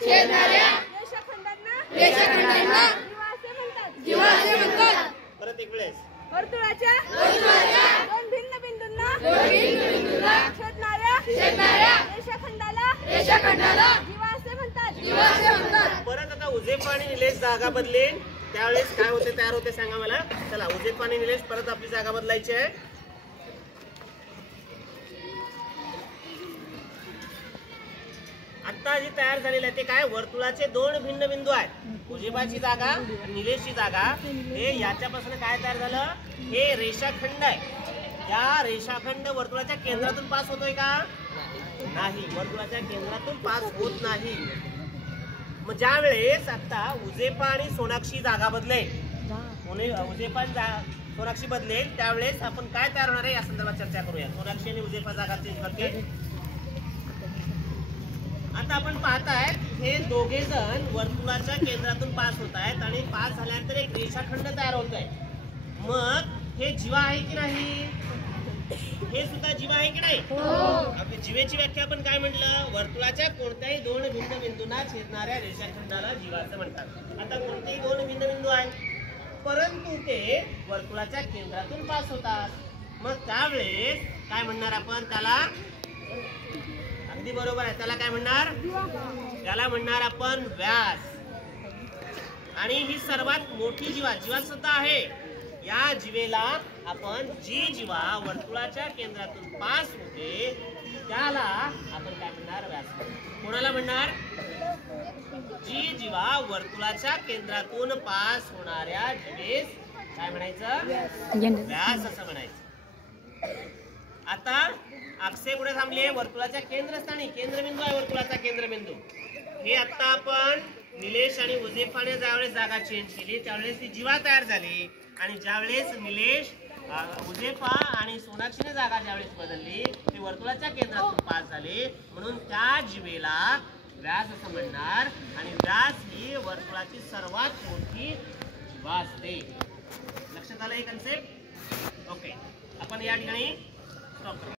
छेदणाऱ्या रेषाखंडांना जीवा असे म्हणतात. परत एक वेळेस. वर्तुळाच्या दोन भिन्न बिंदूंना छेदणाऱ्या रेषाखंडाला जीवा असे म्हणतात. परत आता उजेपा आणि निलेश जागा बदलेल त्यावेळेस काय होते तयार होते सांगा मला. चला उजेपा आणि निलेश परत आपली जागा बदलायची आहे. आता जे तयार झालेलं आहे ते काय वर्तुळाचे दोन भिन्न बिंदू आहेत. उजेबाची जागा आणि निलेशची जागा हे याच्यापासून काय तयार झालं. हे रेषाखंड आहे. या रेषाखंड वर्तुळाच्या केंद्रातून पास होतोय का नाही. वर्तुळाच्या केंद्रातून पास होत नाही. मग ज्या वेळेस आता उजेपा आणि सोनाक्षी जागा बदलेल उजेपा सोनाक्षी बदलेल त्यावेळेस आपण काय तयार होणार आहे या संदर्भात चर्चा करूया. सोनाक्षी आणि उजेपा जागा चेंज करते. आता आपण पाहताय हे दोघे जण वर्तुळाच्या केंद्रातून पास होत आहेत आणि पास झाल्यानंतर एक रेषाखंड तयार होत आहे. मग हे जीवा आहे की नाही. हे सुद्धा जीवा आहे की नाही. आपली जीवेची व्याख्या आपण काय म्हटलं. वर्तुळाच्या कोणत्याही दोन भिन्न बिंदूंना छेदणाऱ्या रेषाखंडाला जीवा असं म्हणतात. आता कोणतेही दोन भिन्न बिंदू आहेत परंतु ते वर्तुळाच्या केंद्रातून पास होतात. मग त्यावेळेस काय म्हणणार आपण त्याला. अगदी बरोबर आहे. त्याला काय म्हणणार. त्याला म्हणणार आपण व्यास. आणि ही सर्वात मोठी जीवा सुद्धा आहे. या जीवेला आपण जी जीवा वर्तुळाच्या केंद्रातून पास होते त्याला आपण काय म्हणणार व्यास. कोणाला म्हणणार. जी जीवा वर्तुळाच्या केंद्रातून पास होणाऱ्या जीवेस काय म्हणायचं व्यास असं म्हणायचं. आता अक्षय कुठे थांबले. वर्तुळाच्या केंद्रस्थानी केंद्रबिंदू आहे. वर्तुळाचा केंद्रबिंदू हे आता आपण निलेश आणि उजेफाने ज्यावेळेस जागा चेंज केली त्यावेळेस ती जीवा तयार झाली. आणि ज्यावेळेस निलेश उजेफा आणि सोनाक्षीने जागा ज्यावेळेस बदलली ते वर्तुळाच्या केंद्रातून पास झाले म्हणून त्या जीवेला व्यास असं म्हणणार. आणि व्यास ही वर्तुळाची सर्वात मोठी जीवा असते. लक्षात आलं हे कन्सेप्ट. ओके आपण या ठिकाणी स्टॉप करू.